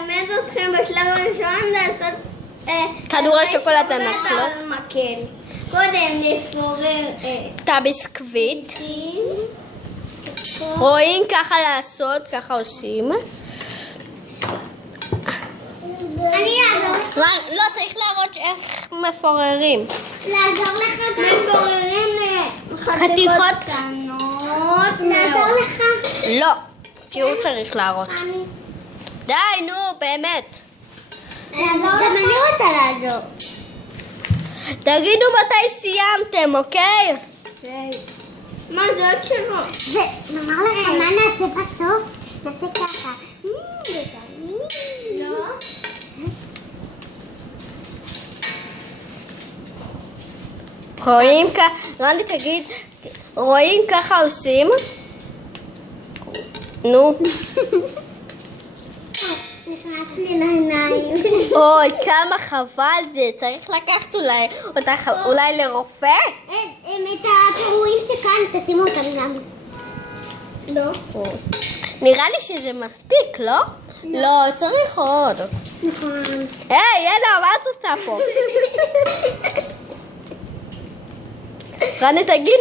אלמד אתכם בשלב הראשון לעשות כדורי שוקולד ענק, לא? על מקל. קודם לפורר את הביסקוויט. רואים ככה לעשות, ככה עושים. אני אעזור לך. לא, צריך להראות איך מפוררים. לעזור לך. מפוררים חתיכות קטנות. לעזור לך. לא, כי הוא צריך להראות. די, נו, באמת. גם אני רוצה לעזור. תגידו מתי סיימתם, אוקיי? מה זה עוד שלו? ונאמר לך מה נעשה בסוף? נעשה ככה. לא? רואים ככה, רני תגיד, רואים ככה עושים? נו. נכנס לי לעיניים. אוי, כמה חבל זה, צריך לקחת אותך אולי לרופא? את הפירורים שכאן, תשימו אותם גם. לא. נראה לי שזה מספיק, לא? לא, צריך עוד. נכון. היי, יאללה, מה את עושה פה? רני תגיד